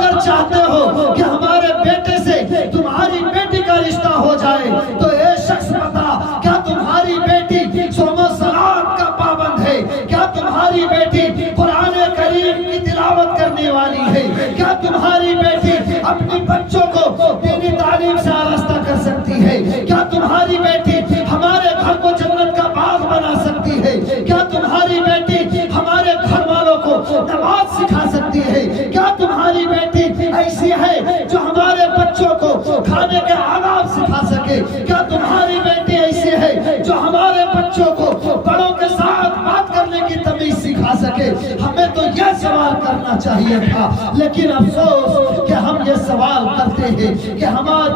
اگر چاہتے ہو کہ ہمارے بیٹے سے تمہاری بیٹی کا رشتہ ہو جائے تو اے شخص بتا، کیا تمہاری بیٹی صوم و صلات کا پابند ہے؟ کیا تمہاری بیٹی قرآن کریم کی تلاوت کرنے والی ہے؟ کیا تمہاری بیٹی اپنی بچوں کو دینی تعلیم سے آراستہ کر سکتی ہے؟ کیا تمہاری بیٹی ہمارے گھر کو جنت کا باغ بنا سکتی ہے؟ کیا تمہاری بیٹی ہمارے گھر والوں کو نماز سکھا سکتی ہے؟ کیا تمہاری بیٹی ایسی ہے جو ہمارے بچوں کو کھانے کے آداب سکھا سکے؟ کیا تمہاری بیٹی ایسی ہے جو ہمارے بچوں کو بڑوں کے ساتھ بات کرنے کی تمیز سکھا سکے؟ ہمیں تو یہ سوال کرنا چاہیے تھا، لیکن افسوس کہ ہم یہ سوال کرتے ہیں کہ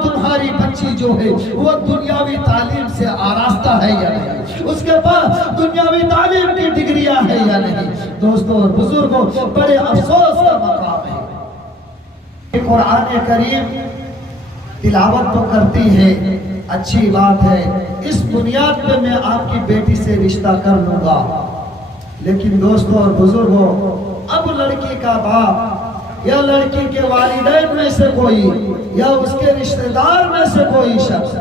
تمہاری بچی جو ہے وہ دنیاوی تعلیم سے آراستہ ہے یا نہیں، اس کے پاس دنیاوی تعلیم کی ڈگریاں ہے یا نہیں۔ دوستوں اور بزرگوں، بڑے افسوس کا مقام ہے۔ قرآن کریم تلاوت تو کرتی ہے، اچھی بات ہے، اس بنیاد پہ میں آپ کی بیٹی سے رشتہ کر لوں گا، لیکن دوستوں اور بزرگوں، اب لڑکی کا باپ یا لڑکی کے والدین میں سے کوئی یا اس کے رشتہ دار میں سے کوئی شخص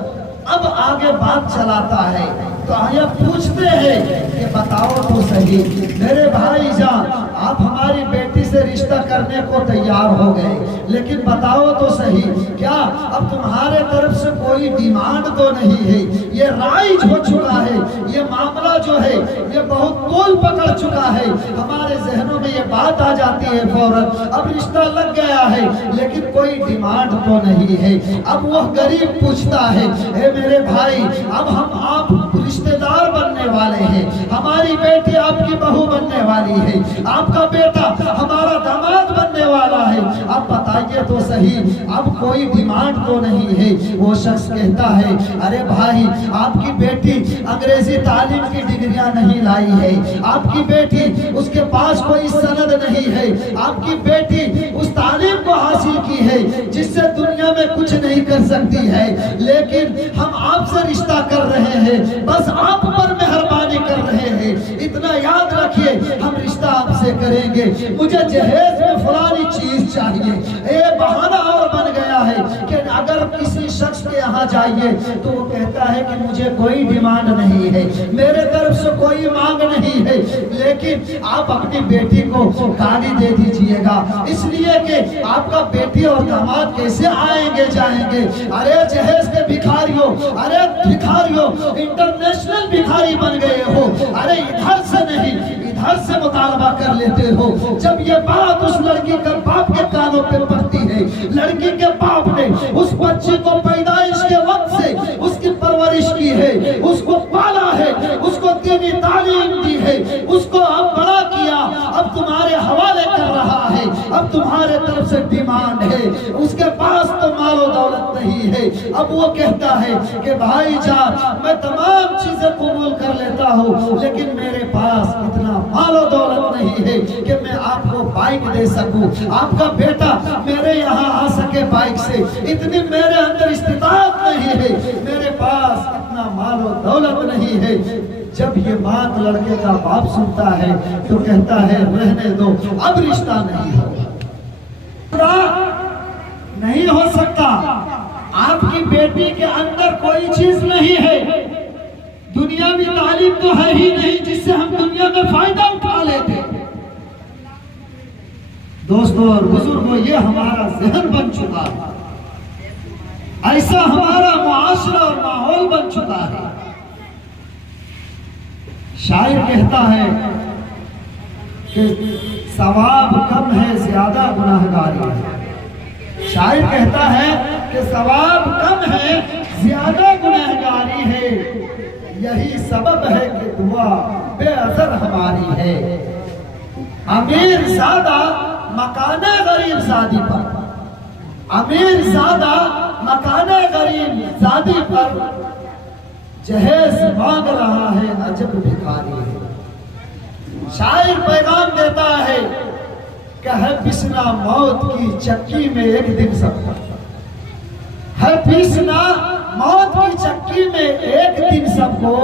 اب آگے بات چلاتا ہے تو یہ پوچھتے ہیں کہ بتاؤ تو صحیح میرے بھائی جان، آپ ہماری بیٹی سے رشتہ کرنے کو تیار ہو گئے، لیکن بتاؤ تو صحیح کیا اب تمہارے طرف سے کوئی ڈیمانڈ تو نہیں ہے؟ یہ رائج ہو چکا ہے، یہ معاملہ جو ہے یہ بہت طول پکڑ چکا ہے، ہمارے ذہنوں میں یہ بات آ جاتی ہے فوراً، اب رشتہ لگ گیا ہے لیکن کوئی ڈیمانڈ تو نہیں ہے۔ اب وہ غریب پوچھتا ہے، اے میرے بھائی، اب ہم آپ رشتہ دار بننے والے ہیں، ہماری بیٹی آپ کی بہو بننے والی ہے، آپ کا بیٹا ہمارا داماد بننے والا ہے، اب بتائیے تو صحیح اب کوئی ڈیمانڈ تو نہیں ہے؟ وہ شخص کہتا ہے، ارے بھائی، آپ کی بیٹی انگریزی تعلیم کی ڈگریاں نہیں لائی ہے، آپ کی بیٹی اس کے پاس کوئی سند نہیں ہے، آپ کی بیٹی اس تعلیم کو حاصل کی ہے جس سے دنیا میں کچھ نہیں کر سکتی ہے، لیکن ہم آپ سے رشتہ کر رہے ہیں، بس آپ پر مہربانی کر رہے ہیں، اتنا یاد رکھیے ہم رشتہ آپ سے کریں گے، مجھے جہیز میں فلانی چیز چاہیے۔ اے بہانہ اور بن گیا ہے کہ اگر کسی شخص کے یہاں جائیے تو وہ کہتا ہے کہ مجھے کوئی ڈیمانڈ نہیں ہے، میرے طرف سے کوئی مانگ نہیں ہے، لیکن آپ اپنی بیٹی کو گالی دے دیجئے گا، اس لیے کہ آپ کا بیٹی اور داماد کیسے آئیں گے جائیں گے؟ ارے جہیز کے بھکاریوں، ارے بھکاریوں، انٹرنیشنل بھکاری بن گئے ہو، ارے ادھر سے نہیں ادھر سے مطالبہ کر لیتے ہو۔ جب یہ بات اس لڑکی کے باپ کے کانوں پہ پڑتی ہے، لڑکی کے باپ نے اس بچے کو پیدائش کے وقت سے اس کی پرورش کی ہے، اس کو پالا ہے، اس کو دینی تعلیم دی ہے، اس کو اب بڑا کیا، اب تمہارے حوالے کر رہا ہے، اب تمہارے طرف سے ڈیمانڈ ہے، اس کے پاس تو مال و دولت نہیں ہے۔ اب وہ کہتا ہے کہ بھائی جان، میں تمام چیزیں قبول کر لیتا ہوں، لیکن میرے پاس اتنا مال و دولت نہیں ہے کہ میں آپ کو بائک دے سکوں، آپ کا بیٹا میرے یہاں آ سکے بائک سے، اتنی میرے اندر استطاعت نہیں ہے، میرے پاس اتنا مال و دولت نہیں ہے۔ جب یہ بات لڑکے کا باپ سنتا ہے تو کہتا ہے رہنے دو، اب رشتہ نہیں ہوگا، نہیں ہو سکتا، آپ کی بیٹی کے اندر کوئی چیز نہیں ہے، دنیاوی تعلیم تو ہے ہی نہیں جس سے ہم دنیا میں فائدہ اٹھا لیتے۔ دوستوں اور بزرگوں، یہ ہمارا ذہن بن چکا ہے، ایسا ہمارا معاشرہ اور ماحول بن چکا ہے۔ شاعر کہتا ہے کہ ثواب کم ہے زیادہ گناہگاری ہے، شاعر کہتا ہے کہ ثواب کم ہے زیادہ گناہگاری ہے، یہی سبب ہے کہ دعا بے اثر ہماری ہے۔ امیر زادہ مکان غریب زادی پر، امیر زادہ مکان غریب زادی پر جہیز مانگ رہا ہے، عجب بھکاری ہے۔ شاعر پیغام دیتا ہے کہ ہے پیسنا موت کی چکی میں ایک دن سب کو، ہے پیسنا موت کی چکی میں ایک دن سب کو،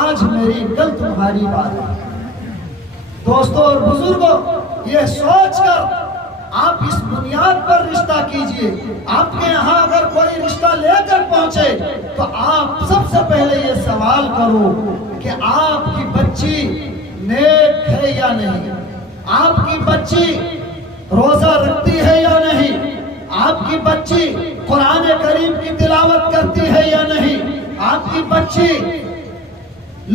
آج میری کل تمہاری بات ہے۔ دوستوں اور بزرگوں، یہ سوچ کر آپ اس بنیاد پر رشتہ کیجئے. آپ کے یہاں اگر کوئی رشتہ لے کر پہنچے تو آپ سب سے پہلے یہ سوال کرو کہ آپ کی بچی نیک ہے یا نہیں, آپ کی بچی روزہ رکھتی ہے یا نہیں, آپ کی بچی قرآن کریم کی تلاوت کرتی ہے یا نہیں, آپ کی بچی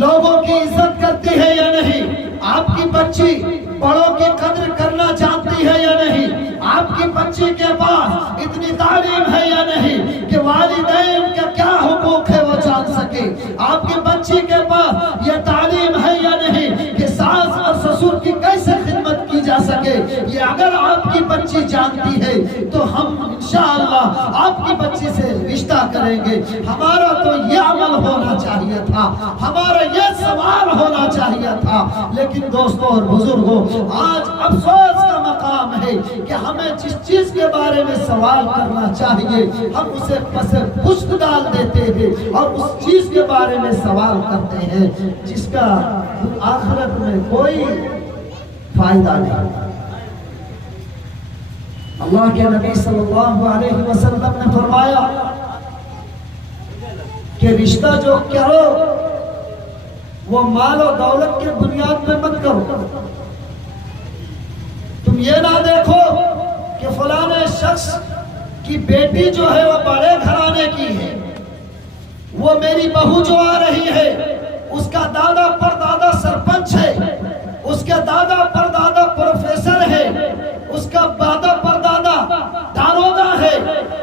لوگوں کی عزت کرتی ہے یا نہیں, آپ کی بچی بڑوں کی قدر کرنا جانتی ہے یا نہیں, آپ کی بچی کے پاس اتنی تعلیم ہے یا نہیں کہ والدین کا کیا حقوق ہے وہ جان سکے, آپ کی بچی کے پاس یہ تعلیم ہے یا نہیں کہ ساس اور سسر کی کیسے خدمت کی جا سکے. یہ اگر آپ کی بچی جانتی ہے تو ہم انشاءاللہ آپ کی بچی سے رشتہ کریں گے. ہمارا تو یہ عمل ہونا چاہیے تھا, ہمارا یہ سوال ہونا چاہیے تھا. لیکن دوستوں اور بزرگوں, آج افسوس کا مقام ہے کہ ہمیں جس چیز کے بارے میں سوال کرنا چاہیے ہم اسے پس پشت ڈال دیتے ہیں اور اس چیز کے بارے میں سوال کرتے ہیں جس کا آخرت میں کوئی فائدہ نہیں. اللہ کے نبی صلی اللہ علیہ وسلم نے فرمایا کہ رشتہ جو کرو وہ مال و دولت کے بنیاد میں مت کرو. تم یہ نہ دیکھو کہ فلانے شخص کی بیٹی جو ہے وہ بڑے گھرانے کی ہے, وہ میری بہو جو آ رہی ہے اس کا دادا پردادا سرپنچ ہے, اس کے دادا پردادا پروفیسر ہے, اس کا دادا پردادا داروغہ ہے.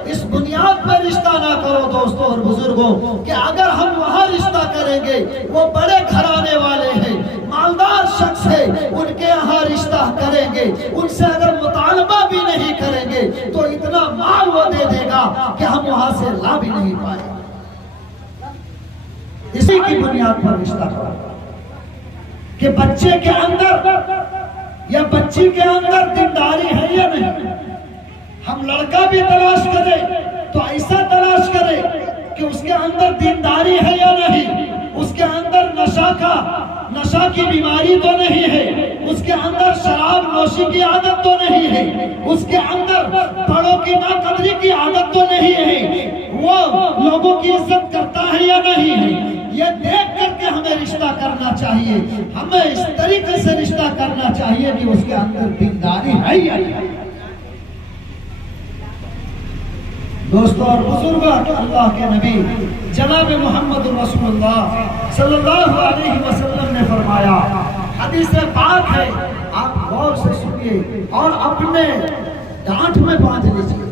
اس بنیاد پر رشتہ نہ کرو دوستوں اور بزرگوں کہ اگر ہم وہاں رشتہ کریں گے وہ بڑے گھرانے والے ہیں, مالدار شخص ہے, ان کے یہاں رشتہ کریں گے, ان سے اگر مطالبہ بھی نہیں کریں گے تو اتنا مال وہ دے دے گا کہ ہم وہاں سے لا بھی نہیں پائیں. اسی کی بنیاد پر رشتہ کرو کہ بچے کے اندر یا بچی کے اندر دینداری ہے یا نہیں. ہم لڑکا بھی تلاش کریں تو ایسا تلاش کریں کہ اس کے اندر دینداری ہے یا نہیں, اس کے اندر نشہ کی بیماری تو نہیں ہے, اس کے اندر شراب نوشی کی عادت تو نہیں ہے, اس کے اندر بڑوں کی ناقدری کی عادت تو نہیں ہے, وہ لوگوں کی عزت کرتا ہے یا نہیں ہے. یہ دیکھ کر کے ہمیں رشتہ کرنا چاہیے, ہمیں اس طریقے سے رشتہ کرنا چاہیے کہ اس کے اندر دینداری ہے یا نہیں. دوستو اور بزرگوں, اللہ کے نبی جناب محمد رسول اللہ صلی اللہ علیہ وسلم نے فرمایا, حدیث پاک ہے, آپ غور سے سنیے اور اپنے گانٹھ میں باندھ لیجیے.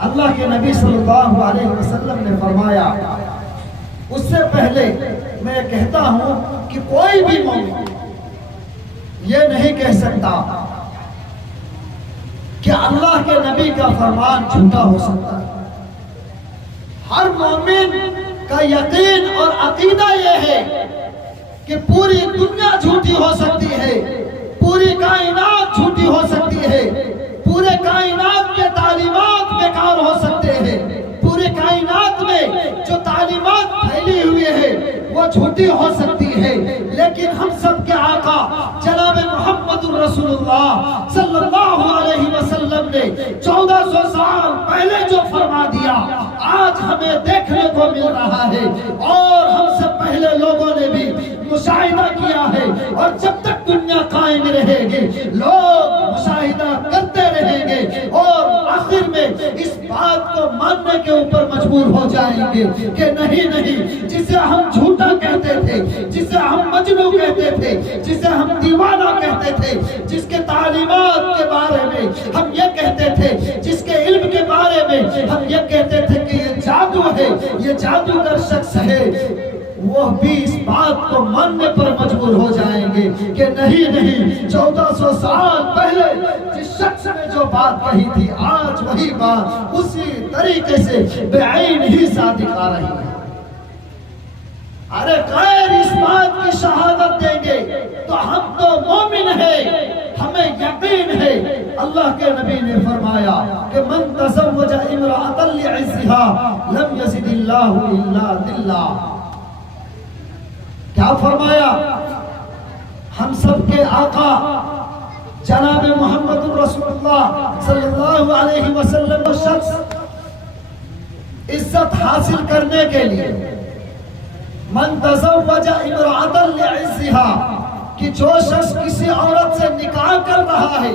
اللہ کے نبی صلی اللہ علیہ وسلم نے فرمایا, اس سے پہلے میں کہتا ہوں کہ کوئی بھی مومن یہ نہیں کہہ سکتا کہ اللہ کے نبی کا فرمان جھوٹا ہو سکتا ہے. ہر مومن کا یقین اور عقیدہ یہ ہے کہ پوری دنیا جھوٹی ہو سکتی ہے, پوری کائنات جھوٹی ہو سکتی ہے, پورے کائنات کے تعلیمات بیکار ہو سکتے ہیں, پورے کائنات میں جو تعلیمات پھیلی ہوئی ہے وہ جھوٹی ہو سکتی ہے, لیکن ہم سب کے آقا جناب محمد رسول اللہ صلی اللہ علیہ وسلم نے 1400 سال پہلے جو فرما دیا آج ہمیں دیکھنے کو مل رہا ہے, اور ہم سے پہلے لوگوں نے بھی مشاہدہ کیا ہے, اور جب تک دنیا قائم رہے گی لوگ مشاہدہ کرتے رہیں گے اور آخر میں اس بات کو ماننے کے اوپر مجبور ہو جائیں گے کہ نہیں, جسے ہم جھوٹا کہتے تھے, جسے ہم مجنون کہتے تھے, جسے ہم دیوانہ کہتے تھے, جس کے تعلیمات کے بارے میں ہم یہ کہتے تھے, جس کے علم کے بارے میں ہم یہ کہتے تھے کہ یہ جادو ہے, یہ جادوگر شخص ہے, وہ بھی اس بات کو ماننے پر مجبور ہو جائیں گے کہ نہیں, 1400 سال پہلے جس شخص نے جو بات کہی تھی آج وہی بات اسی طریقے سے بعین ہی صادق آ رہی ہے. ارے غیر اس بات کی شہادت دیں گے تو ہم تو مومن ہیں, ہمیں یقین ہے. اللہ کے نبی نے فرمایا کہ من تزوج امرأة لعزها لم يزد اللہ الا ذلا. کیا فرمایا؟ ہم سب کے آقا جناب محمد رسول اللہ صلی اللہ علیہ وسلم کو شخص عزت حاصل کرنے کے لیے من تزوج امرأة لعزها کہ جو شخص کسی عورت سے نکاح کر رہا ہے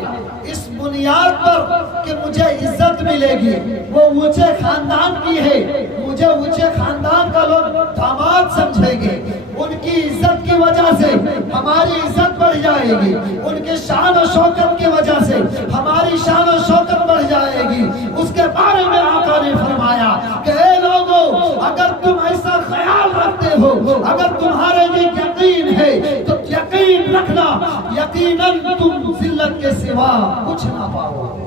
اس بنیاد پر کہ مجھے عزت ملے گی، وہ اونچے خاندان کی ہے، مجھے اونچے خاندان کا لوگ داماد سمجھیں گے، ان کی عزت کی وجہ سے ہماری عزت بڑھ جائے گی، ان کے شان و شوکت کی وجہ سے ہماری شان و شوکت بڑھ جائے گی۔ اس کے بارے میں آقا نے فرمایا کہ اے لوگو، اگر تم ایسا خیال رکھتے ہو، اگر تمہارے یہ یقین ہے تو یقین رکھنا یقیناً تم ذلت کے سوا کچھ نہ پاؤ گے۔